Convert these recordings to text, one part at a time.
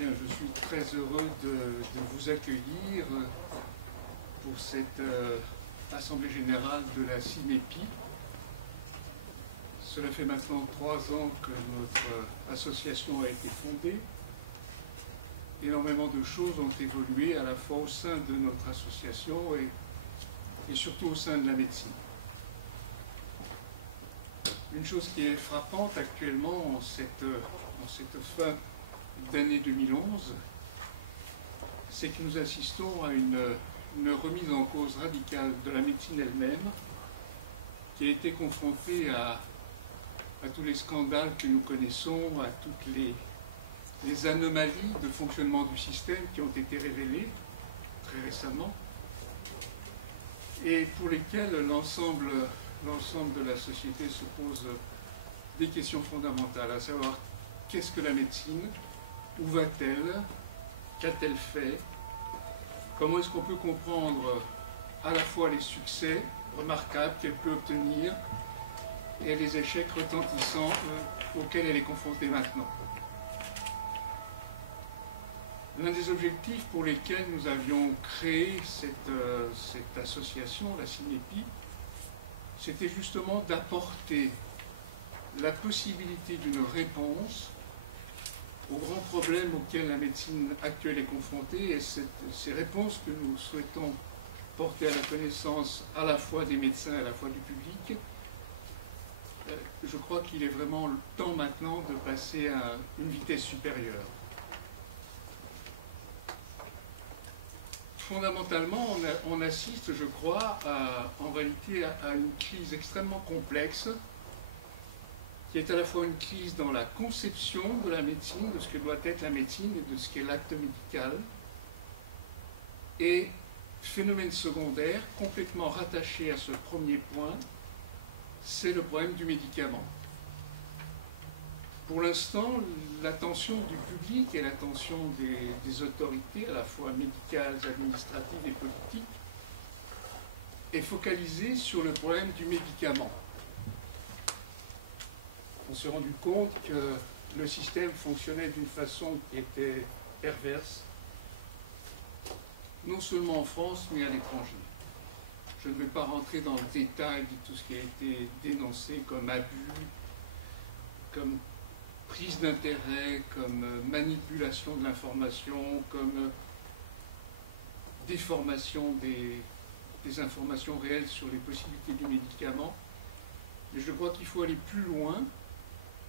Bien, je suis très heureux de vous accueillir pour cette Assemblée Générale de la CINEPI. Cela fait maintenant 3 ans que notre association a été fondée. Énormément de choses ont évolué à la fois au sein de notre association et surtout au sein de la médecine. Une chose qui est frappante actuellement en cette fin d'année 2011, c'est que nous assistons à une remise en cause radicale de la médecine elle-même, qui a été confrontée à tous les scandales que nous connaissons, à toutes les anomalies de fonctionnement du système qui ont été révélées très récemment, et pour lesquelles l'ensemble de la société se pose des questions fondamentales, à savoir qu'est-ce que la médecine, où va-t-elle, qu'a-t-elle fait, comment est-ce qu'on peut comprendre à la fois les succès remarquables qu'elle peut obtenir et les échecs retentissants auxquels elle est confrontée maintenant. L'un des objectifs pour lesquels nous avions créé cette association, la CINEPI, c'était justement d'apporter la possibilité d'une réponse aux grands problèmes auxquels la médecine actuelle est confrontée, et ces réponses que nous souhaitons porter à la connaissance à la fois des médecins et à la fois du public. Je crois qu'il est vraiment le temps maintenant de passer à une vitesse supérieure. Fondamentalement, on assiste, je crois, en réalité à une crise extrêmement complexe, qui est à la fois une crise dans la conception de la médecine, de ce que doit être la médecine et de ce qu'est l'acte médical, et phénomène secondaire complètement rattaché à ce premier point, c'est le problème du médicament. Pour l'instant, l'attention du public et l'attention des autorités, à la fois médicales, administratives et politiques, est focalisée sur le problème du médicament. On s'est rendu compte que le système fonctionnait d'une façon qui était perverse, non seulement en France, mais à l'étranger. Je ne vais pas rentrer dans le détail de tout ce qui a été dénoncé comme abus, comme prise d'intérêt, comme manipulation de l'information, comme déformation des informations réelles sur les possibilités du médicament. Mais je crois qu'il faut aller plus loin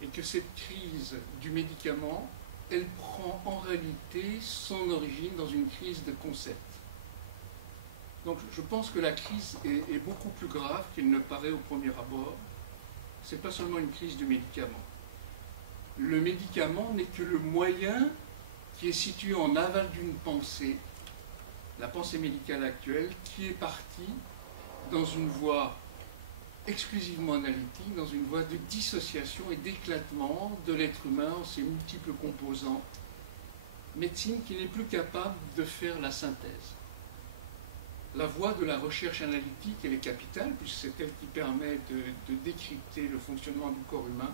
et que cette crise du médicament, elle prend en réalité son origine dans une crise de concept. Donc je pense que la crise est beaucoup plus grave qu'elle ne paraît au premier abord. Ce n'est pas seulement une crise du médicament. Le médicament n'est que le moyen qui est situé en aval d'une pensée, la pensée médicale actuelle, qui est partie dans une voie exclusivement analytique, dans une voie de dissociation et d'éclatement de l'être humain en ses multiples composants. Médecine qui n'est plus capable de faire la synthèse. La voie de la recherche analytique, elle est capitale, puisque c'est elle qui permet de décrypter le fonctionnement du corps humain.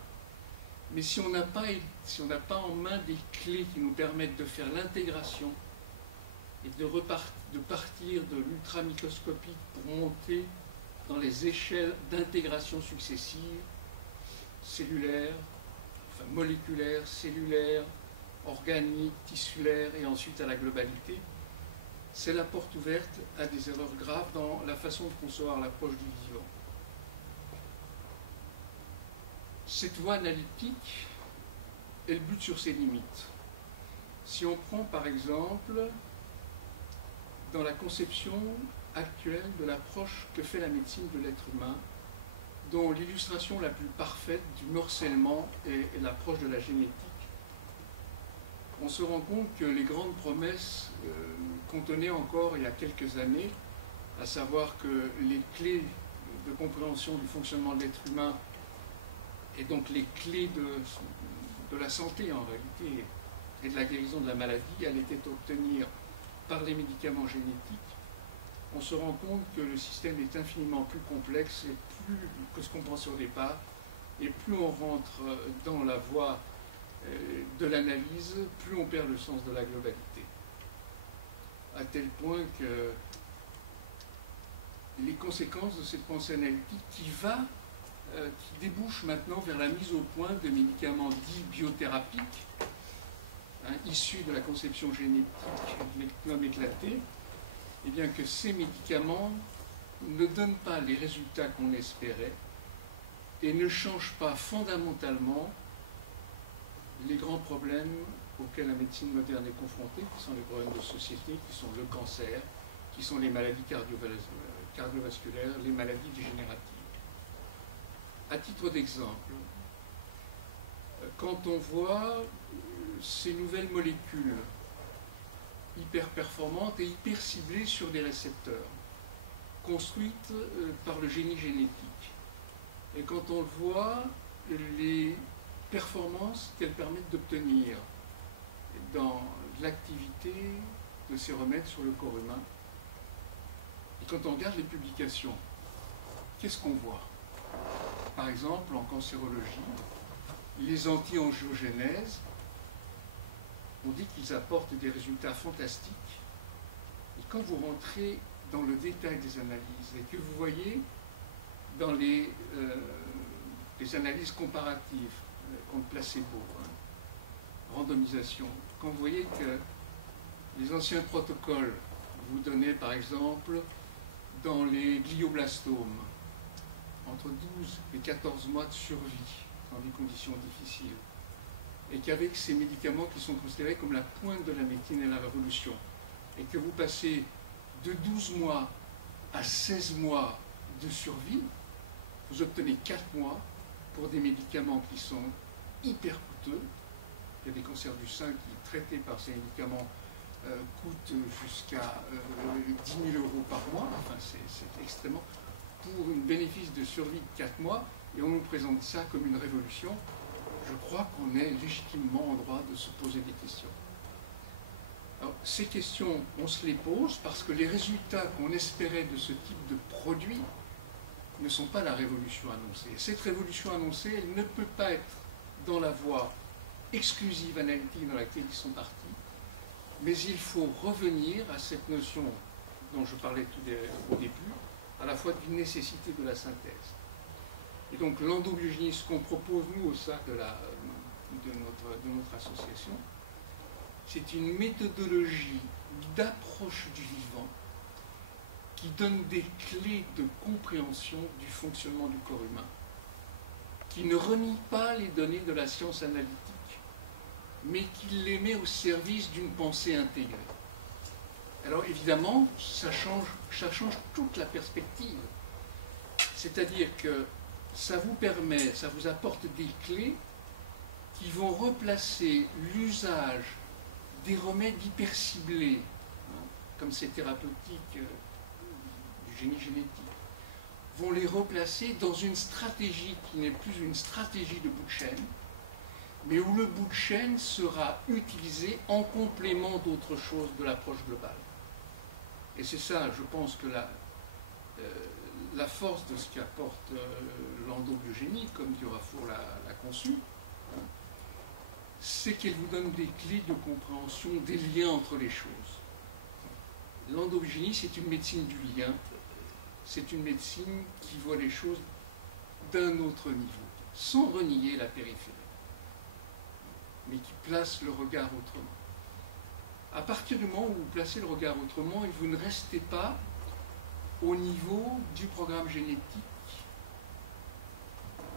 Mais si on n'a pas en main des clés qui nous permettent de faire l'intégration et de partir de l'ultramicroscopique pour monter dans les échelles d'intégration successives, cellulaires, enfin moléculaires, cellulaires, organiques, tissulaires et ensuite à la globalité, c'est la porte ouverte à des erreurs graves dans la façon de concevoir l'approche du vivant. Cette voie analytique, elle bute sur ses limites. Si on prend par exemple, dans la conception actuelle de l'approche que fait la médecine de l'être humain, dont l'illustration la plus parfaite du morcellement est l'approche de la génétique, on se rend compte que les grandes promesses qu'on tenait encore il y a quelques années, à savoir que les clés de compréhension du fonctionnement de l'être humain et donc les clés de la santé en réalité et de la guérison de la maladie, elles étaient obtenues par les médicaments génétiques. On se rend compte que le système est infiniment plus complexe et plus que ce qu'on pensait au départ, et plus on rentre dans la voie de l'analyse, plus on perd le sens de la globalité. À tel point que les conséquences de cette pensée analytique qui débouche maintenant vers la mise au point de médicaments dits biothérapiques, issus de la conception génétique de l'homme éclaté, et bien que ces médicaments ne donnent pas les résultats qu'on espérait et ne changent pas fondamentalement les grands problèmes auxquels la médecine moderne est confrontée, qui sont les problèmes de société, qui sont le cancer, qui sont les maladies cardiovasculaires, les maladies dégénératives. À titre d'exemple, quand on voit ces nouvelles molécules hyper performantes et hyper ciblées sur des récepteurs, construites par le génie génétique, et quand on voit les performances qu'elles permettent d'obtenir dans l'activité de ces remèdes sur le corps humain, et quand on regarde les publications, qu'est-ce qu'on voit? Par exemple, en cancérologie, les anti-angiogénèses, on dit qu'ils apportent des résultats fantastiques. Et quand vous rentrez dans le détail des analyses et que vous voyez dans les analyses comparatives contre placebo, randomisation, quand vous voyez que les anciens protocoles vous donnaient par exemple dans les glioblastomes entre 12 et 14 mois de survie dans des conditions difficiles, et qu'avec ces médicaments qui sont considérés comme la pointe de la médecine et la révolution, et que vous passez de 12 mois à 16 mois de survie, vous obtenez 4 mois pour des médicaments qui sont hyper coûteux. Il y a des cancers du sein qui, traités par ces médicaments, coûtent jusqu'à 10 000 € par mois. Enfin, c'est extrêmement... pour un bénéfice de survie de 4 mois, et on nous présente ça comme une révolution. Je crois qu'on est légitimement en droit de se poser des questions. Alors, ces questions, on se les pose parce que les résultats qu'on espérait de ce type de produit ne sont pas la révolution annoncée. Cette révolution annoncée, elle ne peut pas être dans la voie exclusive analytique dans laquelle ils sont partis, mais il faut revenir à cette notion dont je parlais au début, à la fois d'une nécessité de la synthèse. Et donc l'endobiogénie, ce qu'on propose nous au sein de notre association, c'est une méthodologie d'approche du vivant qui donne des clés de compréhension du fonctionnement du corps humain, qui ne renie pas les données de la science analytique, mais qui les met au service d'une pensée intégrée. Alors évidemment, ça change toute la perspective. C'est-à-dire que ça vous permet, ça vous apporte des clés qui vont replacer l'usage des remèdes hyper ciblés, comme ces thérapeutiques du génie génétique, vont les replacer dans une stratégie qui n'est plus une stratégie de bout de chaîne, mais où le bout de chaîne sera utilisé en complément d'autres choses de l'approche globale. Et c'est ça, je pense que la force de ce qu'apporte l'endobiogénie, comme Durafour l'a conçu, c'est qu'elle vous donne des clés de compréhension des liens entre les choses. L'endobiogénie, c'est une médecine du lien, c'est une médecine qui voit les choses d'un autre niveau, sans renier la périphérie, mais qui place le regard autrement. À partir du moment où vous placez le regard autrement, et vous ne restez pas au niveau du programme génétique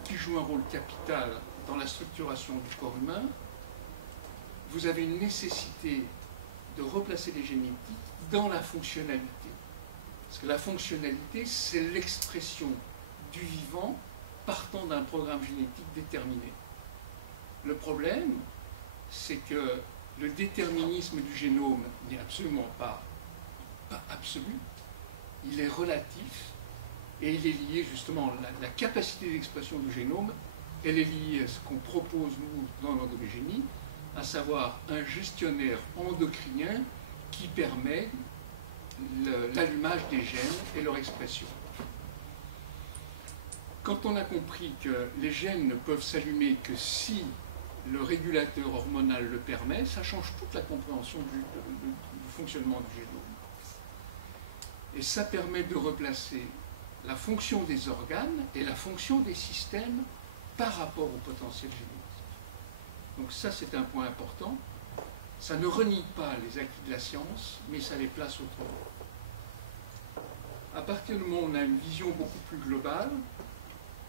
qui joue un rôle capital dans la structuration du corps humain, vous avez une nécessité de replacer les génétiques dans la fonctionnalité. Parce que la fonctionnalité, c'est l'expression du vivant partant d'un programme génétique déterminé. Le problème, c'est que le déterminisme du génome n'est absolument pas absolu, il est relatif, et il est lié justement, la capacité d'expression du génome, elle est liée à ce qu'on propose nous dans l'endobiogénie, à savoir un gestionnaire endocrinien qui permet l'allumage des gènes et leur expression. Quand on a compris que les gènes ne peuvent s'allumer que si le régulateur hormonal le permet, ça change toute la compréhension du fonctionnement du génome. Et ça permet de replacer la fonction des organes et la fonction des systèmes par rapport au potentiel génétique. Donc ça, c'est un point important. Ça ne renie pas les acquis de la science, mais ça les place autrement. À partir du moment où on a une vision beaucoup plus globale,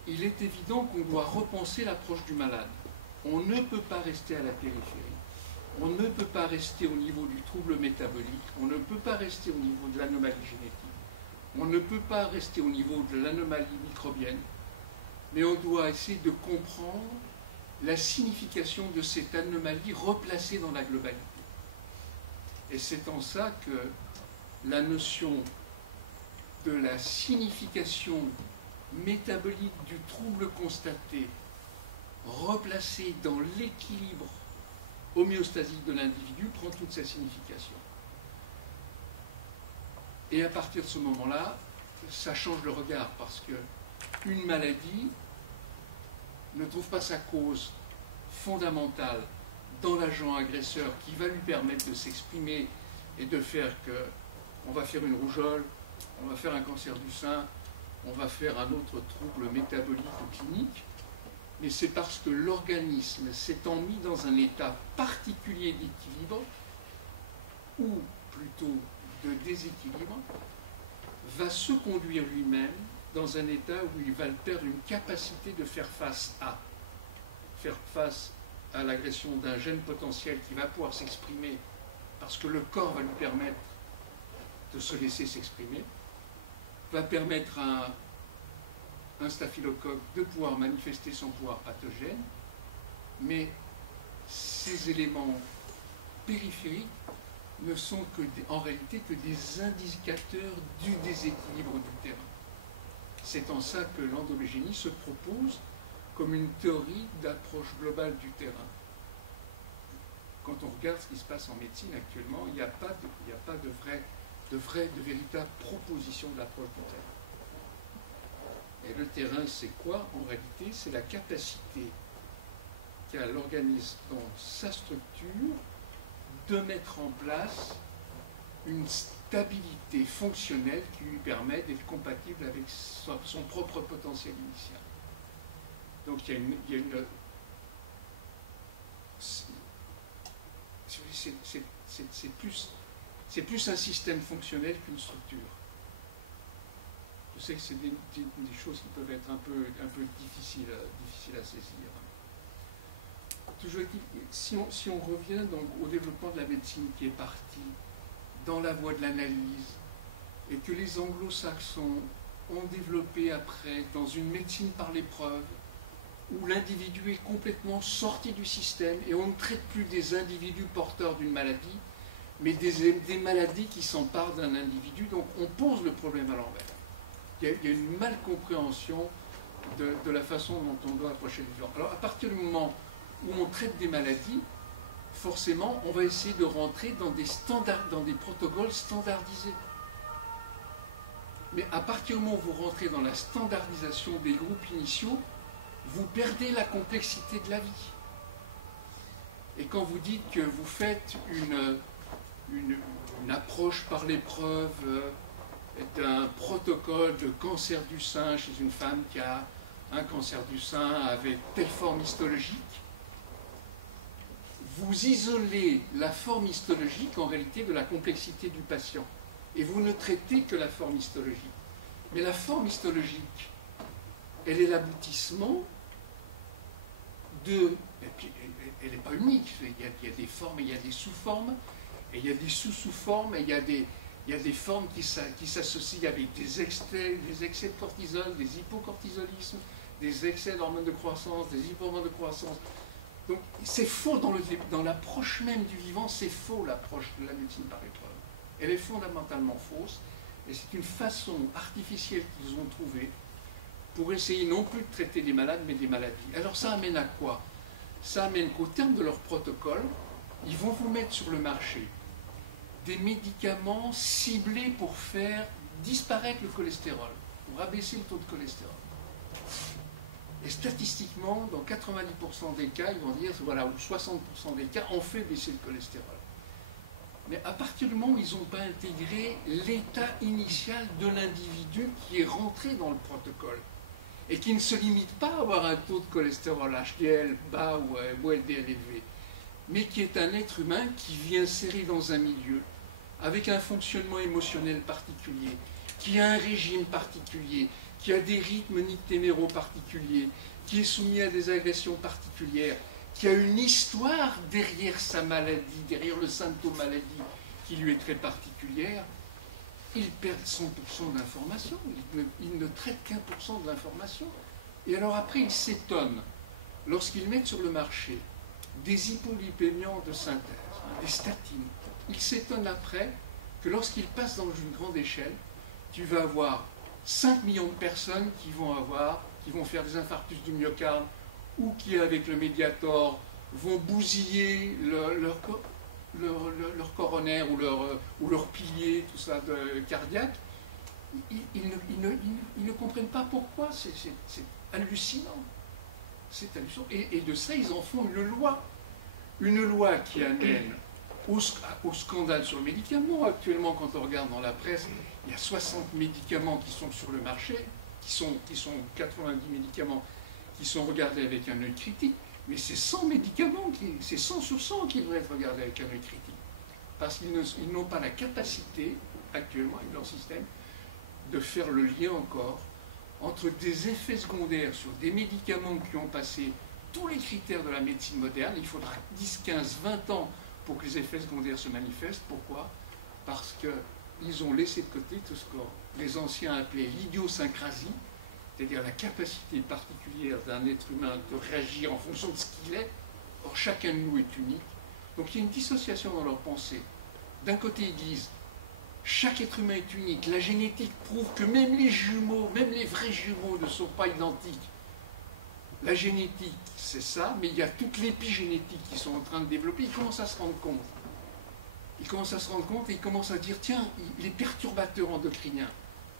il est évident qu'on doit repenser l'approche du malade. On ne peut pas rester à la périphérie. On ne peut pas rester au niveau du trouble métabolique. On ne peut pas rester au niveau de l'anomalie génétique. On ne peut pas rester au niveau de l'anomalie microbienne. Mais on doit essayer de comprendre la signification de cette anomalie replacée dans la globalité. Et c'est en ça que la notion de la signification métabolique du trouble constaté, replacé dans l'équilibre homéostasique de l'individu, prend toute sa signification. Et à partir de ce moment-là, ça change le regard, parce qu'une maladie ne trouve pas sa cause fondamentale dans l'agent agresseur qui va lui permettre de s'exprimer et de faire que on va faire une rougeole, on va faire un cancer du sein, on va faire un autre trouble métabolique ou clinique, mais c'est parce que l'organisme s'étant mis dans un état particulier d'équilibre, ou plutôt de déséquilibre, va se conduire lui-même dans un état où il va perdre une capacité de faire face à l'agression d'un gène potentiel qui va pouvoir s'exprimer parce que le corps va lui permettre de se laisser s'exprimer, va permettre à un staphylocoque de pouvoir manifester son pouvoir pathogène, mais ces éléments périphériques ne sont en réalité que des indicateurs du déséquilibre du terrain. C'est en ça que l'endobégénie se propose comme une théorie d'approche globale du terrain. Quand on regarde ce qui se passe en médecine actuellement, il n'y a pas de véritable proposition d'approche du terrain. Et le terrain, c'est quoi? En réalité, c'est la capacité qu'a l'organisme dans sa structure de mettre en place une stabilité fonctionnelle qui lui permet d'être compatible avec son propre potentiel initial. Donc il y a une c'est plus un système fonctionnel qu'une structure. Je sais que c'est des choses qui peuvent être un peu difficiles à saisir. Toujours si on revient donc au développement de la médecine qui est parti dans la voie de l'analyse et que les anglo-saxons ont développé après dans une médecine par l'épreuve où l'individu est complètement sorti du système et on ne traite plus des individus porteurs d'une maladie, mais des maladies qui s'emparent d'un individu. Donc on pose le problème à l'envers. Il y a une mal-compréhension de la façon dont on doit approcher les gens. Alors à partir du moment où on traite des maladies, forcément, on va essayer de rentrer dans des protocoles standardisés. Mais à partir du moment où vous rentrez dans la standardisation des groupes initiaux, vous perdez la complexité de la vie. Et quand vous dites que vous faites une approche par l'épreuve d'un protocole de cancer du sein chez une femme qui a un cancer du sein avec telle forme histologique, vous isolez la forme histologique en réalité de la complexité du patient. Et vous ne traitez que la forme histologique. Mais la forme histologique, elle est l'aboutissement de... Et puis, elle n'est pas unique. Il y a des formes et il y a des sous-formes, et il y a des sous-sous-formes, et il y a des formes qui s'associent avec des excès de cortisol, des hypocortisolismes, des excès d'hormones de croissance, des hypohormones de croissance. Donc c'est faux dans l'approche même du vivant, c'est faux l'approche de la médecine par l'épreuve. Elle est fondamentalement fausse, et c'est une façon artificielle qu'ils ont trouvée pour essayer non plus de traiter des malades, mais des maladies. Alors ça amène à quoi? Ça amène qu'au terme de leur protocole, ils vont vous mettre sur le marché des médicaments ciblés pour faire disparaître le cholestérol, pour abaisser le taux de cholestérol. Et statistiquement, dans 90% des cas, ils vont dire, voilà, ou 60% des cas, on fait baisser le cholestérol. Mais à partir du moment où ils n'ont pas intégré l'état initial de l'individu qui est rentré dans le protocole, et qui ne se limite pas à avoir un taux de cholestérol HDL bas ou LDL élevé, mais qui est un être humain qui vient serrer dans un milieu, avec un fonctionnement émotionnel particulier, qui a un régime particulier, qui a des rythmes nictéméraux particuliers, qui est soumis à des agressions particulières, qui a une histoire derrière sa maladie, derrière le symptôme maladie qui lui est très particulière, ils perdent 100% d'information, ils ne traitent qu'1% de l'information. Et alors après, ils s'étonnent, lorsqu'ils mettent sur le marché des hypolipémiants de synthèse, des statines, ils s'étonnent après que lorsqu'ils passent dans une grande échelle, tu vas avoir 5 millions de personnes qui vont faire des infarctus du myocarde, ou qui, avec le Mediator, vont bousiller leur coronaire ou leur pilier, tout ça, cardiaque. Ils ne comprennent pas pourquoi. C'est hallucinant. C'est hallucinant. Et de ça, ils en font une loi. Une loi qui amène au scandale sur le médicament. Actuellement, quand on regarde dans la presse, il y a 60 médicaments qui sont sur le marché, qui sont 90 médicaments qui sont regardés avec un œil critique, mais c'est 100 médicaments, c'est 100 sur 100 qui devraient être regardés avec un œil critique. Parce qu'ils n'ont pas la capacité, actuellement, avec leur système, de faire le lien encore entre des effets secondaires sur des médicaments qui ont passé tous les critères de la médecine moderne. Il faudra 10, 15, 20 ans pour que les effets secondaires se manifestent. Pourquoi? Parce qu'ils ont laissé de côté tout ce que les anciens appelaient l'idiosyncrasie, c'est-à-dire la capacité particulière d'un être humain de réagir en fonction de ce qu'il est. Or, chacun de nous est unique. Donc il y a une dissociation dans leur pensée. D'un côté, ils disent chaque être humain est unique. La génétique prouve que même les jumeaux, même les vrais jumeaux ne sont pas identiques. La génétique, c'est ça, mais il y a toute l'épigénétique qui sont en train de développer. Ils commencent à se rendre compte. Ils commencent à se rendre compte et ils commencent à dire tiens, les perturbateurs endocriniens,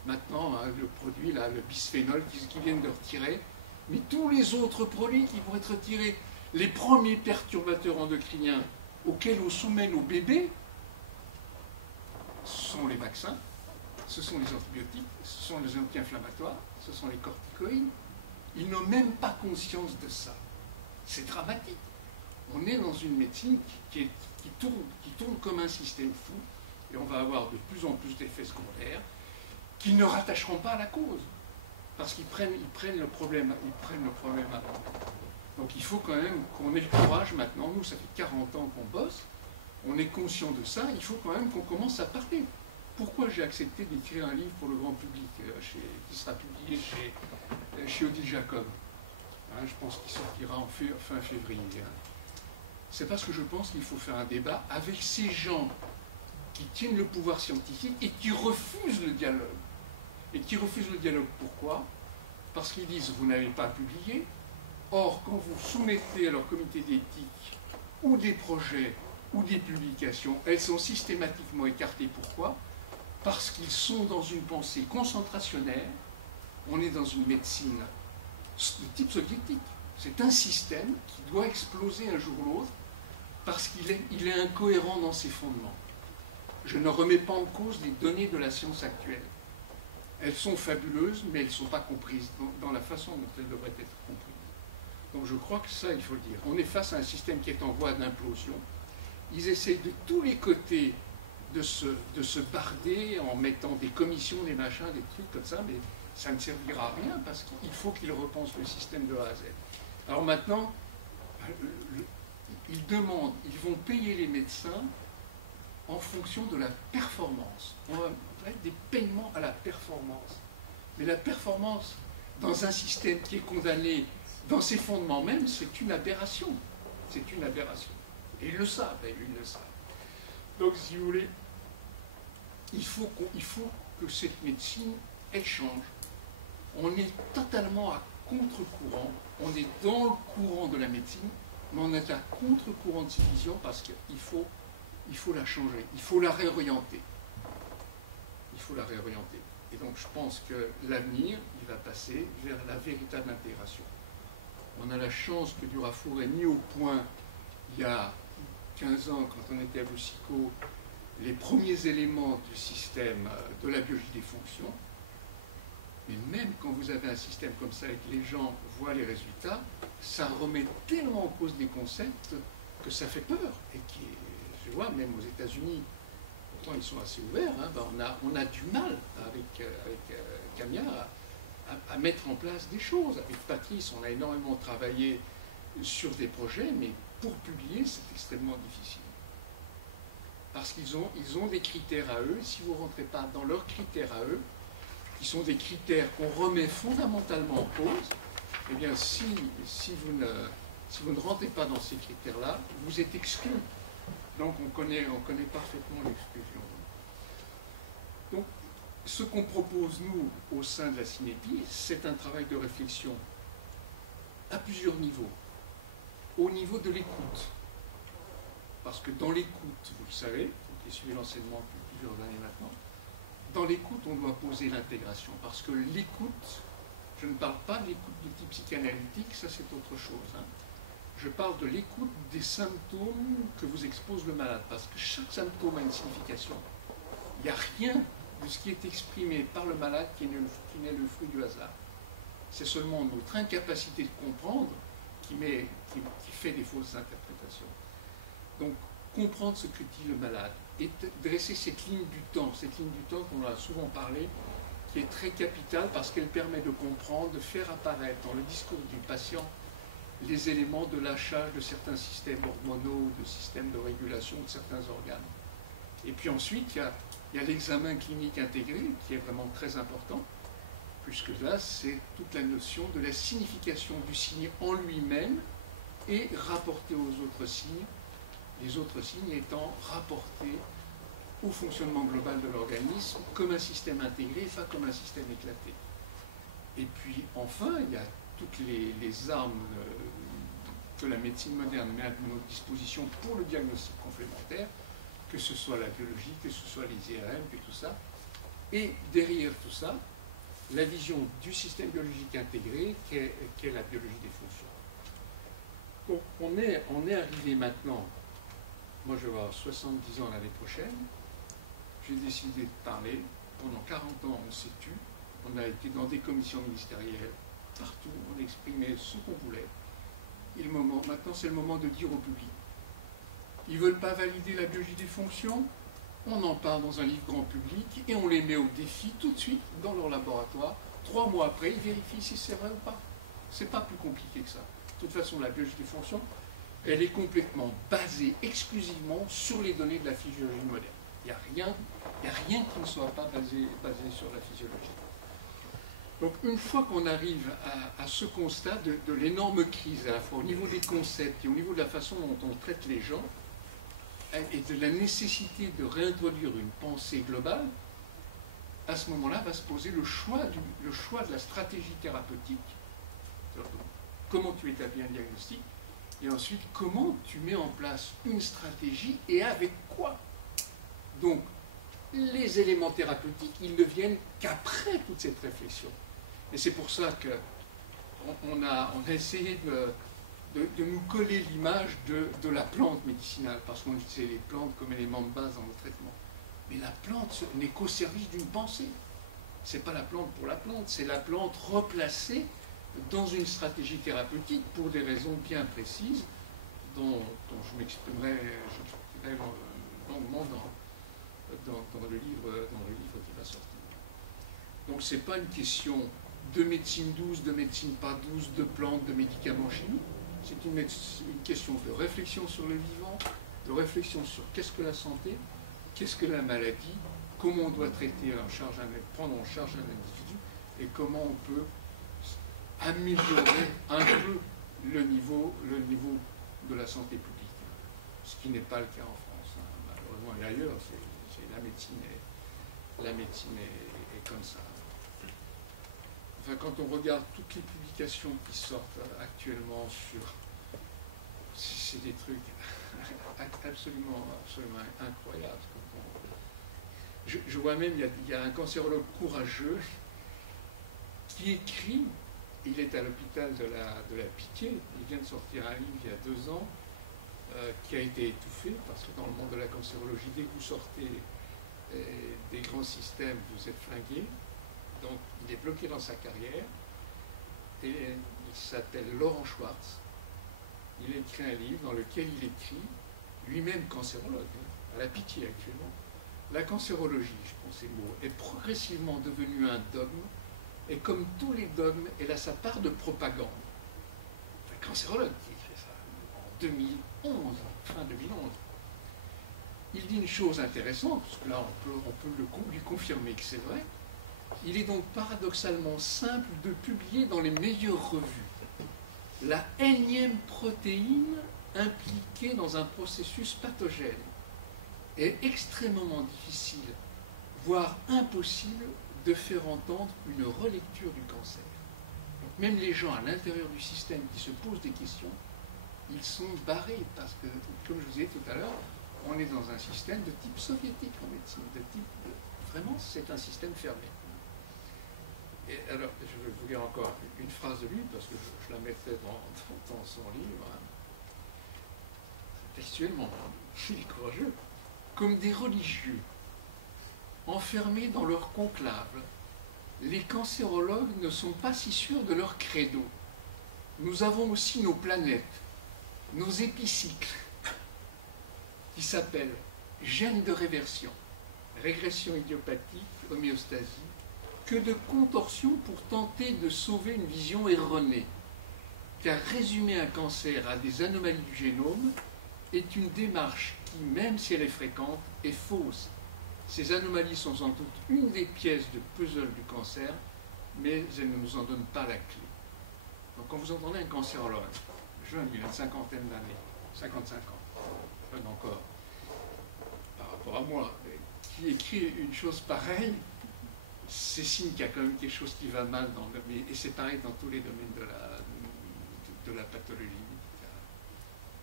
maintenant, hein, le produit, là, le bisphénol qui viennent de retirer, mais tous les autres produits qui vont être retirés, les premiers perturbateurs endocriniens auxquels on soumet nos bébés, ce sont les vaccins, ce sont les antibiotiques, ce sont les anti-inflammatoires, ce sont les corticoïdes. Ils n'ont même pas conscience de ça. C'est dramatique. On est dans une médecine qui tourne comme un système fou, et on va avoir de plus en plus d'effets secondaires qui ne rattacheront pas à la cause, parce qu'ils prennent le problème avant. Donc il faut quand même qu'on ait le courage maintenant, nous ça fait 40 ans qu'on bosse, on est conscient de ça, il faut quand même qu'on commence à parler. Pourquoi j'ai accepté d'écrire un livre pour le grand public, qui sera publié chez Odile Jacob, hein, je pense qu'il sortira fin février. Hein. C'est parce que je pense qu'il faut faire un débat avec ces gens qui tiennent le pouvoir scientifique et qui refusent le dialogue. Et qui refusent le dialogue, pourquoi? Parce qu'ils disent, vous n'avez pas publié. Or, quand vous soumettez à leur comité d'éthique ou des projets ou des publications, elles sont systématiquement écartées. Pourquoi? Parce qu'ils sont dans une pensée concentrationnaire. On est dans une médecine de type soviétique. C'est un système qui doit exploser un jour ou l'autre parce qu'il est incohérent dans ses fondements. Je ne remets pas en cause les données de la science actuelle. Elles sont fabuleuses, mais elles ne sont pas comprises dans la façon dont elles devraient être comprises. Donc je crois que ça, il faut le dire. On est face à un système qui est en voie d'implosion. Ils essayent de tous les côtés de se barder en mettant des commissions, des machins, des trucs comme ça, mais ça ne servira à rien parce qu'il faut qu'ils repensent le système de A à Z. Alors maintenant, ils vont payer les médecins en fonction de la performance. On va mettre des paiements à la performance. Mais la performance, dans un système qui est condamné dans ses fondements même, c'est une aberration. C'est une aberration. Et ils le savent, ils le savent. Donc, si vous voulez, il faut que cette médecine, elle change. On est totalement à contre-courant. On est dans le courant de la médecine, mais on est à contre-courant de ces visions parce qu'il faut la changer, il faut la réorienter. Il faut la réorienter. Et donc je pense que l'avenir, il va passer vers la véritable intégration. On a la chance que Durafour ait mis au point, il y a 15 ans, quand on était à Boussicaut, les premiers éléments du système de la biologie des fonctions. Mais même quand vous avez un système comme ça et que les gens voient les résultats, ça remet tellement en cause des concepts que ça fait peur. Et qui, je vois, même aux États-Unis, pourtant ils sont assez ouverts, hein, on a du mal avec Camia à mettre en place des choses. Avec Patrice, on a énormément travaillé sur des projets, mais pour publier, c'est extrêmement difficile. Parce qu'ils ont des critères à eux, si vous ne rentrez pas dans leurs critères à eux, qui sont des critères qu'on remet fondamentalement en cause, eh bien, si vous ne rentrez pas dans ces critères-là, vous êtes exclu. Donc, on connaît parfaitement l'exclusion. Donc, ce qu'on propose, nous, au sein de la CINEPI, c'est un travail de réflexion à plusieurs niveaux. Au niveau de l'écoute. Parce que dans l'écoute, vous le savez, vous qui suivez l'enseignement depuis plusieurs années maintenant, dans l'écoute, on doit poser l'intégration. Parce que l'écoute, je ne parle pas de l'écoute de type psychanalytique, ça c'est autre chose. Hein. Je parle de l'écoute des symptômes que vous expose le malade. Parce que chaque symptôme a une signification. Il n'y a rien de ce qui est exprimé par le malade qui n'est le fruit du hasard. C'est seulement notre incapacité de comprendre qui fait des fausses interprétations. Donc, comprendre ce que dit le malade et dresser cette ligne du temps qu'on a souvent parlé, qui est très capitale parce qu'elle permet de comprendre, de faire apparaître dans le discours du patient les éléments de lâchage de certains systèmes hormonaux, de systèmes de régulation de certains organes. Et puis ensuite, il y a l'examen clinique intégré qui est vraiment très important, puisque là, c'est toute la notion de la signification du signe en lui-même et rapporté aux autres signes, les autres signes étant rapportés au fonctionnement global de l'organisme comme un système intégré, pas comme un système éclaté. Et puis enfin, il y a toutes les armes que la médecine moderne met à notre disposition pour le diagnostic complémentaire, que ce soit la biologie, que ce soit les IRM, que tout ça. Et derrière tout ça, la vision du système biologique intégré qu'est la biologie des fonctions. Donc on est arrivé maintenant, moi je vais avoir 70 ans l'année prochaine, j'ai décidé de parler, pendant 40 ans on s'est tu, on a été dans des commissions ministérielles, partout, on exprimait ce qu'on voulait. Et maintenant c'est le moment de dire au public. Ils ne veulent pas valider la biologie des fonctions, on en parle dans un livre grand public et on les met au défi tout de suite dans leur laboratoire. 3 mois après, ils vérifient si c'est vrai ou pas. C'est pas plus compliqué que ça. De toute façon, la biologie des fonctions, elle est complètement basée exclusivement sur les données de la physiologie moderne. Il n'y a rien qui ne soit pas basé sur la physiologie. Donc une fois qu'on arrive à ce constat de l'énorme crise, à la fois au niveau des concepts et au niveau de la façon dont on traite les gens, et de la nécessité de réintroduire une pensée globale, à ce moment-là va se poser le choix de la stratégie thérapeutique. Comment tu établis un diagnostic, et ensuite comment tu mets en place une stratégie et avec quoi. Donc les éléments thérapeutiques, ils ne viennent qu'après toute cette réflexion. Et c'est pour ça qu'on a essayé de nous coller l'image de la plante médicinale, parce qu'on utilisait les plantes comme élément de base dans le traitement. Mais la plante n'est qu'au service d'une pensée. Ce n'est pas la plante pour la plante, c'est la plante replacée dans une stratégie thérapeutique pour des raisons bien précises, dont je m'exprimerai longuement dans le livre qui va sortir. Donc ce n'est pas une question de médecine douce, de médecine pas douce, de plantes, de médicaments chimiques. C'est une question de réflexion sur le vivant, de réflexion sur qu'est-ce que la santé, qu'est-ce que la maladie, comment on doit prendre en charge un individu et comment on peut améliorer un peu le niveau de la santé publique. Ce qui n'est pas le cas en France, hein. Malheureusement, et ailleurs, la médecine est comme ça. Enfin, quand on regarde toutes les publications qui sortent actuellement c'est des trucs absolument incroyables. Je vois même, il y a un cancérologue courageux qui écrit Il est à l'hôpital de la Pitié. Il vient de sortir un livre il y a 2 ans qui a été étouffé parce que dans le monde de la cancérologie, dès que vous sortez des grands systèmes, vous êtes flingué. Donc il est bloqué dans sa carrière et il s'appelle Laurent Schwartz. Il a écrit un livre dans lequel il écrit, lui-même cancérologue, à la Pitié actuellement, la cancérologie, je pense c'est le mot, est progressivement devenue un dogme et comme tous les dogmes, elle a sa part de propagande. Un cancérologue qui fait ça en 2011, fin 2011. Il dit une chose intéressante, parce que là on peut lui confirmer que c'est vrai. Il est donc paradoxalement simple de publier dans les meilleures revues la énième protéine impliquée dans un processus pathogène est extrêmement difficile, voire impossible, de faire entendre une relecture du cancer. Donc même les gens à l'intérieur du système qui se posent des questions, ils sont barrés parce que, comme je vous disais tout à l'heure, on est dans un système de type soviétique en médecine, vraiment c'est un système fermé. Et alors, je vais vous lire encore une phrase de lui, parce que je la mettrai dans son livre. Textuellement, il est courageux. Comme des religieux, enfermés dans leur conclave, les cancérologues ne sont pas si sûrs de leur credo. Nous avons aussi nos planètes, nos épicycles, qui s'appellent gènes de réversion, régression idiopathique, homéostasie, que de contorsions pour tenter de sauver une vision erronée. Car résumer un cancer à des anomalies du génome est une démarche qui, même si elle est fréquente, est fausse. Ces anomalies sont sans doute une des pièces de puzzle du cancer, mais elles ne nous en donnent pas la clé. Donc quand vous entendez un cancérologue, jeune, il a une cinquantaine d'années, 55 ans, jeune encore, par rapport à moi, qui écrit une chose pareille, c'est signe qu'il y a quand même quelque chose qui va mal, et c'est pareil dans tous les domaines de la pathologie médicale.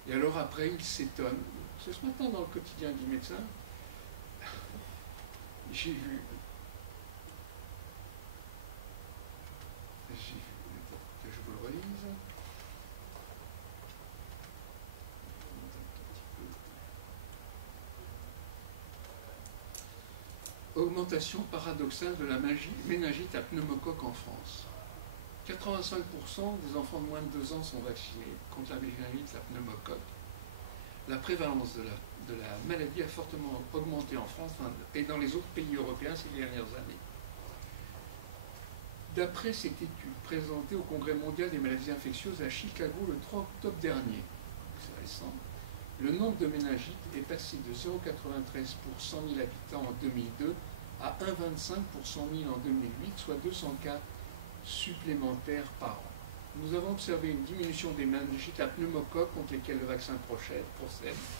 Et alors après, il s'étonne. C'est ce matin dans le quotidien du médecin, j'ai vu, que je vous le relise. Augmentation paradoxale de la méningite à pneumocoque en France. 85% des enfants de moins de 2 ans sont vaccinés contre la méningite à pneumocoque. La prévalence de la maladie a fortement augmenté en France et dans les autres pays européens ces dernières années. D'après cette étude présentée au Congrès mondial des maladies infectieuses à Chicago le 3 octobre dernier, c'est récent, le nombre de méningites est passé de 0,93 pour 100 000 habitants en 2002 à 1,25 pour 100 000 en 2008, soit 200 cas supplémentaires par an. Nous avons observé une diminution des méningites à pneumocoque contre lesquelles le vaccin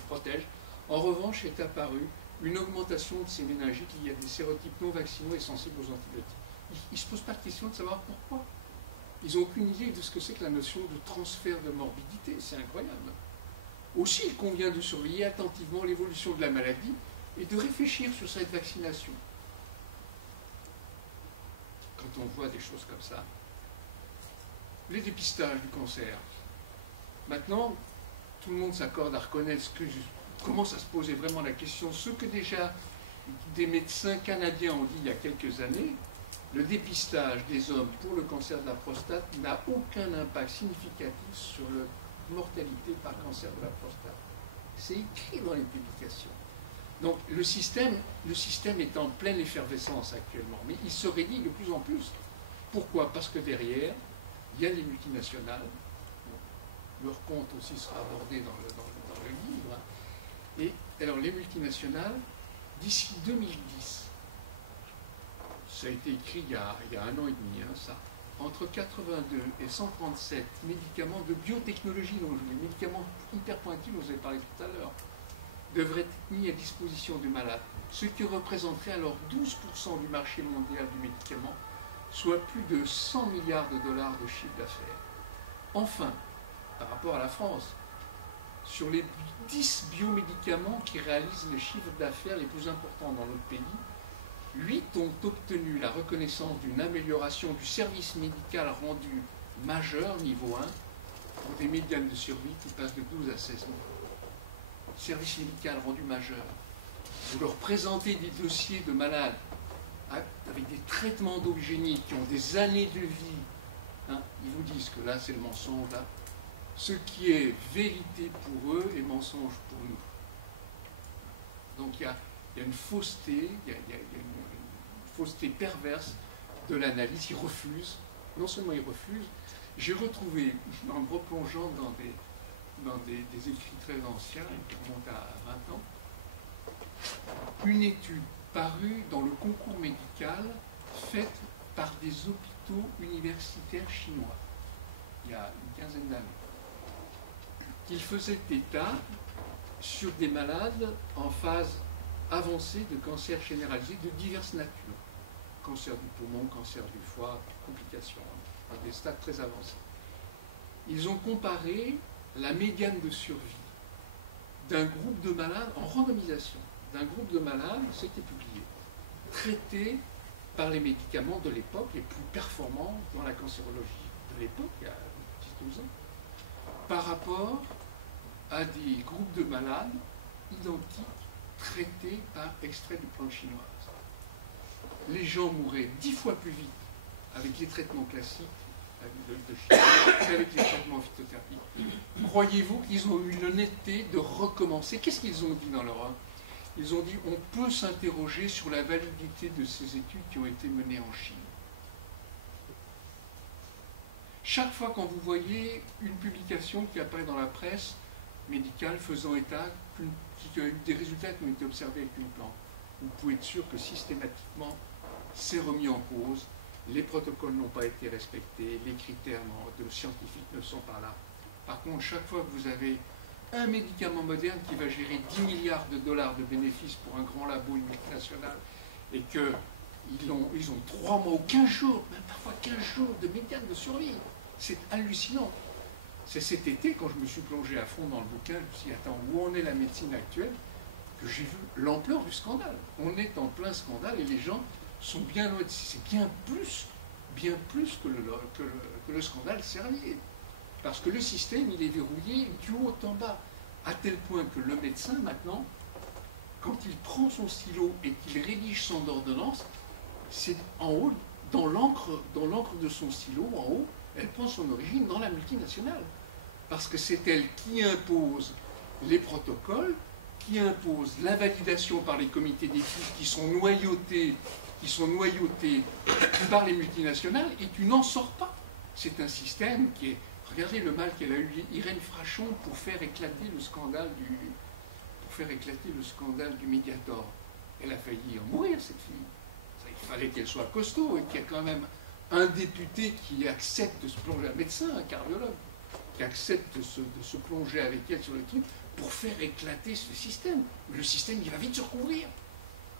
protège. En revanche, est apparue une augmentation de ces méningites liées à des sérotypes non vaccinaux et sensibles aux antibiotiques. Ils ne se posent pas de question de savoir pourquoi. Ils n'ont aucune idée de ce que c'est que la notion de transfert de morbidité. C'est incroyable. Aussi, il convient de surveiller attentivement l'évolution de la maladie et de réfléchir sur cette vaccination. Quand on voit des choses comme ça. Les dépistages du cancer. Maintenant, tout le monde s'accorde à reconnaître commence à se poser vraiment la question, ce que déjà des médecins canadiens ont dit il y a quelques années, le dépistage des hommes pour le cancer de la prostate n'a aucun impact significatif sur la mortalité par cancer de la prostate. C'est écrit dans les publications. Donc le système est en pleine effervescence actuellement, mais il se réduit de plus en plus. Pourquoi? Parce que derrière, il y a les multinationales, leur compte aussi sera abordé dans le livre, et alors les multinationales, d'ici 2010, ça a été écrit il y a 1 an et demi, ça, entre 82 et 137 médicaments de biotechnologie, donc les médicaments hyper pointus dont vous avez parlé tout à l'heure, devraient être mis à disposition du malade, ce qui représenterait alors 12% du marché mondial du médicament, soit plus de 100 milliards de dollars de chiffre d'affaires. Enfin, par rapport à la France, sur les 10 biomédicaments qui réalisent les chiffres d'affaires les plus importants dans notre pays, 8 ont obtenu la reconnaissance d'une amélioration du service médical rendu majeur, niveau 1, pour des médianes de survie qui passent de 12 à 16 mois. Service médical rendu majeur. Vous leur présentez des dossiers de malades avec des traitements d'eau hygiénique qui ont des années de vie. Hein, ils vous disent que là, c'est le mensonge. Là. Ce qui est vérité pour eux est mensonge pour nous. Donc il y a une fausseté, il y a une fausseté perverse de l'analyse. Ils refusent. Non seulement ils refusent, j'ai retrouvé, en me replongeant dans des écrits très anciens, qui remontent à 20 ans, une étude parue dans le concours médical faite par des hôpitaux universitaires chinois, il y a une quinzaine d'années. Il faisait état sur des malades en phase avancée de cancer généralisé de diverses natures. Cancer du poumon, cancer du foie, complications, à des stades très avancés. Ils ont comparé la médiane de survie d'un groupe de malades, en randomisation, d'un groupe de malades, c'était publié, traités par les médicaments de l'époque les plus performants dans la cancérologie de l'époque, il y a 10-12 ans, par rapport à des groupes de malades identiques traités par extrait de plante chinoise. Les gens mouraient 10 fois plus vite avec les traitements classiques de chimie qu'avec les traitements phytothérapiques. Croyez-vous qu'ils ont eu l'honnêteté de recommencer? Qu'est-ce qu'ils ont dit dans leur œuvre? Ils ont dit on peut s'interroger sur la validité de ces études qui ont été menées en Chine. Chaque fois quand vous voyez une publication qui apparaît dans la presse médicale faisant état qu'il y a eu des résultats qui ont été observés avec une plante, vous pouvez être sûr que systématiquement c'est remis en cause, les protocoles n'ont pas été respectés, les critères de scientifiques ne sont pas là. Par contre, chaque fois que vous avez un médicament moderne qui va gérer 10 milliards de dollars de bénéfices pour un grand labo, une multinationale, et qu'ils ont 3 mois ou 15 jours, même parfois 15 jours de médiane de survie. C'est hallucinant. C'est cet été, quand je me suis plongé à fond dans le bouquin, je me suis dit, attends, où en est la médecine actuelle, que j'ai vu l'ampleur du scandale. On est en plein scandale et les gens sont bien loin de... C'est bien plus que le scandale Servier. Parce que le système, il est verrouillé du haut en bas, à tel point que le médecin, maintenant, quand il prend son stylo et qu'il rédige son ordonnance, c'est en haut, dans l'encre de son stylo, en haut, elle prend son origine dans la multinationale. Parce que c'est elle qui impose les protocoles, qui impose la validation par les comités d'éthique qui sont noyautés par les multinationales, et tu n'en sors pas. C'est un système qui est... Regardez le mal qu'elle a eu Irène Frachon pour faire éclater le scandale du Mediator. Elle a failli en mourir, cette fille. Il fallait qu'elle soit costaud et qu'il y ait quand même un député qui accepte de se plonger, un médecin, un cardiologue, qui accepte de se plonger avec elle sur le truc pour faire éclater ce système. Le système, il va vite se recouvrir.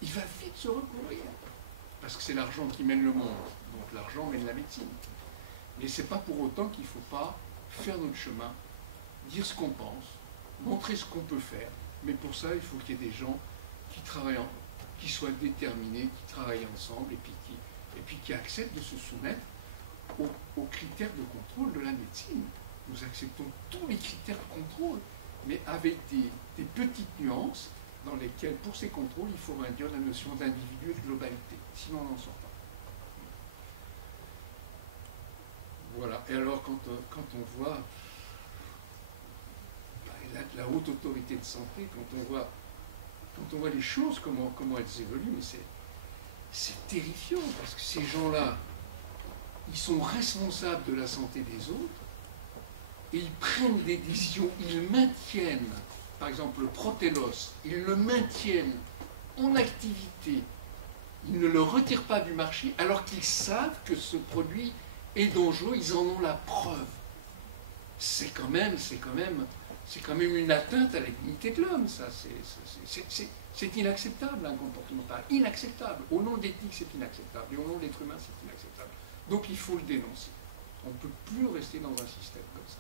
Il va vite se recouvrir. Parce que c'est l'argent qui mène le monde. Donc l'argent mène la médecine. Mais ce n'est pas pour autant qu'il ne faut pas faire notre chemin, dire ce qu'on pense, montrer ce qu'on peut faire. Mais pour ça, il faut qu'il y ait des gens qui travaillent, qui soient déterminés, qui travaillent ensemble et puis qui acceptent de se soumettre aux critères de contrôle de la médecine. Nous acceptons tous les critères de contrôle, mais avec des petites nuances dans lesquelles, pour ces contrôles, il faut induire la notion d'individu et de globalité. Sinon, on n'en sort pas. Voilà. Et alors, quand on voit la haute autorité de santé, quand on voit les choses, comment elles évoluent, mais c'est terrifiant, parce que ces gens-là, ils sont responsables de la santé des autres, et ils prennent des décisions, ils maintiennent, par exemple, le protélos, ils le maintiennent en activité, ils ne le retirent pas du marché, alors qu'ils savent que ce produit est dangereux, ils en ont la preuve. C'est quand même une atteinte à la dignité de l'homme, ça. C'est inacceptable, un comportement pareil. Inacceptable. Au nom de l'éthique, c'est inacceptable. Et au nom de l'être humain, c'est inacceptable. Donc il faut le dénoncer. On ne peut plus rester dans un système comme ça.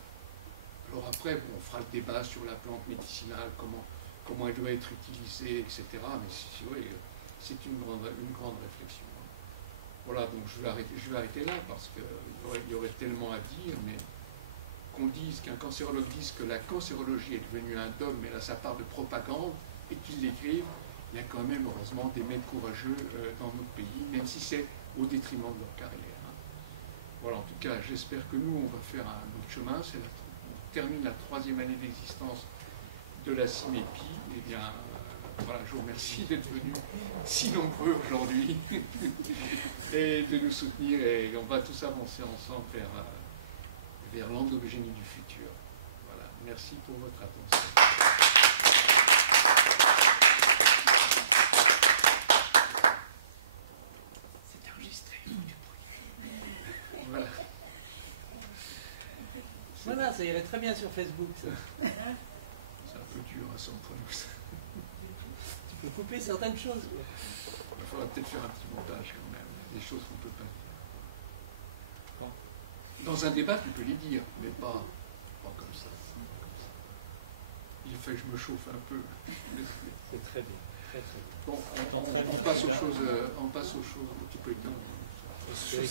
Alors après, bon, on fera le débat sur la plante médicinale, comment elle doit être utilisée, etc. Mais oui, c'est une grande réflexion. Voilà, donc je vais arrêter là parce qu'il y aurait tellement à dire, mais qu'on dise, qu'un cancérologue dise que la cancérologie est devenue un dogme, mais là ça part de propagande, et qu'ils l'écrivent, il y a quand même heureusement des mecs courageux dans notre pays, même si c'est au détriment de leur carrière. Hein. Voilà, en tout cas, j'espère que nous, on va faire un autre chemin. On termine la 3e année d'existence de la CIMEPI. Eh bien, voilà, je vous remercie d'être venus si nombreux aujourd'hui et de nous soutenir. Et on va tous avancer ensemble vers l'endogénie du futur. Voilà, merci pour votre attention. C'est enregistré. Voilà. Voilà, ça irait très bien sur Facebook, ça. C'est un peu dur à s'entre nous. Tu peux couper certaines choses. Il faudra peut-être faire un petit montage quand même. Des choses qu'on ne peut pas dire. Bon. Dans un débat, tu peux les dire, mais pas comme ça. Il fait que je me chauffe un peu. C'est très bien. Très, très bien. Bon, on passe aux choses. Tu peux éteindre. C'est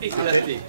éclaté.